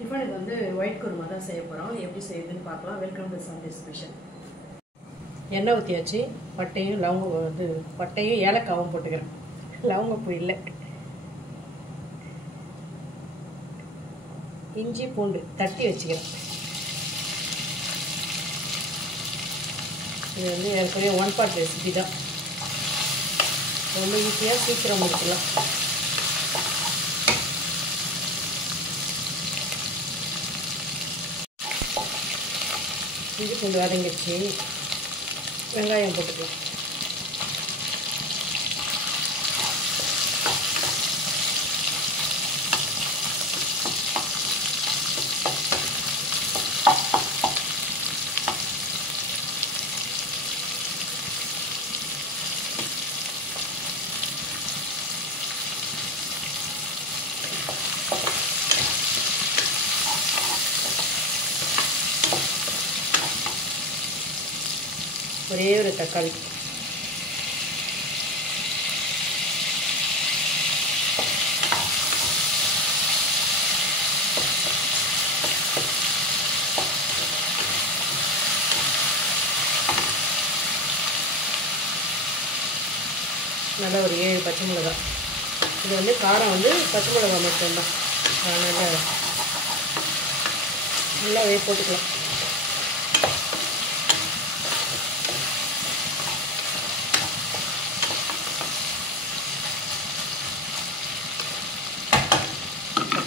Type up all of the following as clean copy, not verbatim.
டிஃபனுக்கு வந்து ஒயிட் குருமா தான் செய்ய போகிறோம். எப்படி செய்யுதுன்னு பார்க்கலாம். Welcome to Sunday special. எண்ணெய் ஊற்றியாச்சு. பட்டையும் லவங்கம் வந்து பட்டையும் ஏலக்காவும் போட்டுக்கிறேன். லவங்கப்பூ இல்லை. இஞ்சி பூண்டு தட்டி வச்சுக்கிறேன். இது வந்து ஏற்கனவே ஒன் பார்ட் ரெசிபி தான். ரொம்ப ஈஸியாக சீக்கிரம் முடிக்கலாம். இது கொஞ்சம் வதங்கிடுச்சு. வெங்காயம் போட்டுக்கலாம். ஒரே ஒரு தக்காளி. நல்லா ஒரு 7 பச்சை மிளகாய். இது வந்து காரம் வந்து பச்சை மிளகாய் மட்டும்தான். அதனால் நல்லாவே போட்டுக்கலாம்.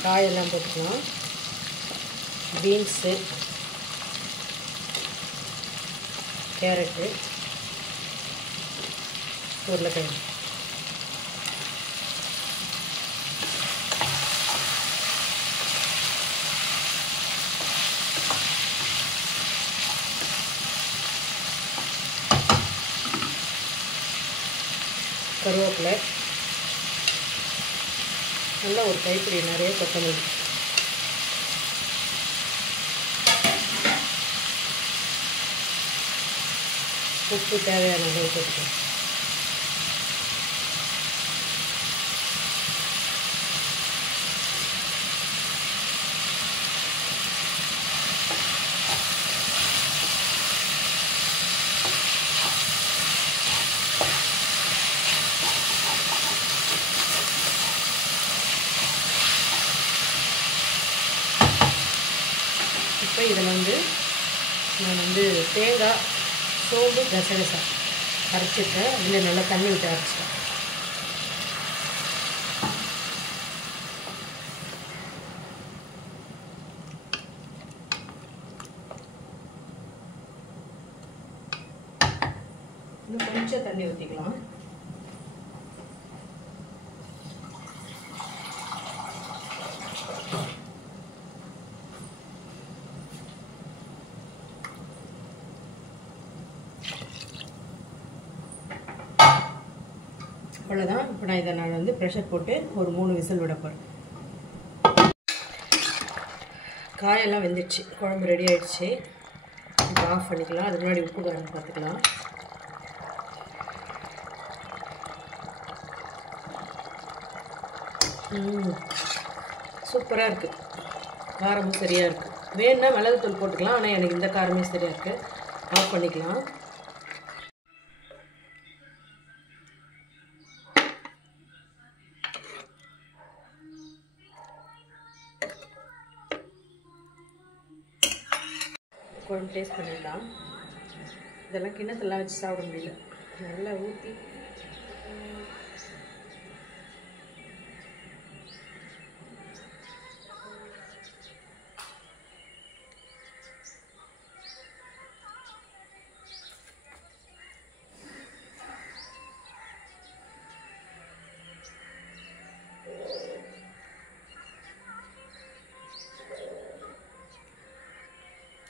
காயெல்லாம் போட்டுக்கலாம். பீன்ஸு, கேரட்டு, உருளைக்கிழங்கு. கருவேப்பிலை. நல்லா ஒரு கைப்பிடி நிறைய கொத்தமல்லி. உப்பு தேவையான அளவு போட்டுக்கலாம். இப்போ இதில் வந்து நான் வந்து தேங்காய், சோம்பு, கசகசா அரைச்சிட்டேன். இதில் நல்லா தண்ணி விட்டு அரைச்சிட்டேன். இன்னும் கொஞ்சம் தண்ணி ஊற்றிக்கலாம். அவ்வளோதான். இப்போ நான் வந்து ப்ரெஷர் போட்டு ஒரு 3 விசில் விட போகிறேன். காயெல்லாம் வெந்துடுச்சு. குழம்பு ரெடி ஆகிடுச்சு. இப்போ ஆஃப் பண்ணிக்கலாம். அதுக்கு முன்னாடி உப்பு காரம் பார்த்துக்கலாம். சூப்பராக இருக்குது. காரமும் சரியாக இருக்குது. வேணுன்னா மிளகுத்தூள் போட்டுக்கலாம். ஆனால் எனக்கு இந்த காரமே சரியாக இருக்குது. ஆஃப் பண்ணிக்கலாம். குழம்பு டேஸ்ட் பண்ணிடலாம். இதெல்லாம் கிண்ணத்தெல்லாம் வச்சு சாப்பிட முடியல. நல்லா ஊற்றி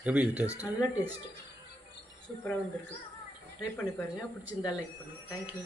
எப்படி இது டேஸ்ட்? நல்ல டேஸ்ட்டு. சூப்பராக வந்திருக்கு. ட்ரை பண்ணி பாருங்கள். பிடிச்சிருந்தா லைக் பண்ணுங்கள். தேங்க்யூ.